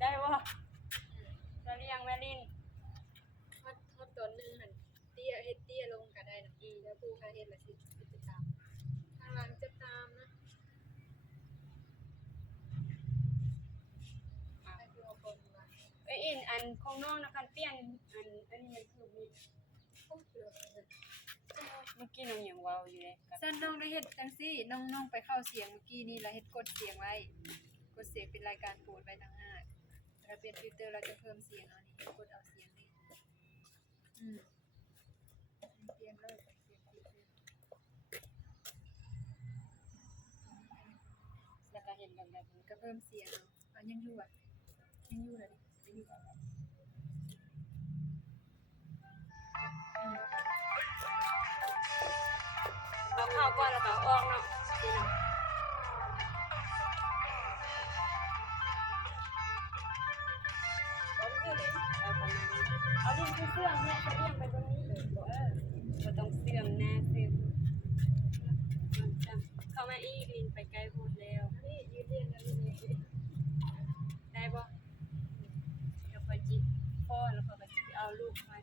ได้บ่จะเลี้ยงแม่ลินฮอดตอนนึงหั่นเตี้ยเฮ็ดเตี้ยลงก็ได้นะแล้วผู้เขาเฮ็ดละสิติดตามทางหลังจะตามนะให้ผู้เอาคนมาอินอันของน้องนะคันเปลี่ยนอันนี้มันคือมีโอ้เหลือเมื่อกี้น้องยังเว้าอยู่เลยซั่นน้องได้เฮ็ดจังซี่น้องไปเข้าเสียงเมื่อกี้นี่แล้วเฮ็ดกดเสียงไว้กดเสียงเป็นรายการโปรดไว้ต่างหากถ้าเป็นฟิลเตอร์เราจะเพิ่มเสียงเอานี่กดเอาเสียงนี่เปลี่ยนเลยเปลี่ยนฟิลเตอร์แล้วก็เห็นแบบนี้ก็เพิ่มเสียงเอายังอยู่เลยดิจะอยู่เอาเข้าก่อนแล้วก็ออกเนาะพี่น้องเอาลิ้นคือเสื่อมแม่เขาเลี้ยงไปตรงนี้บ่ต้องเสื่อมแน่สิเข้ามาอีกลิ้นไปไกลโพดแล้วนี่ยืนเรียนกันนี่ได้บ่เดี๋ยวไปจิพ่อแล้วก็ไปเอาลูกมา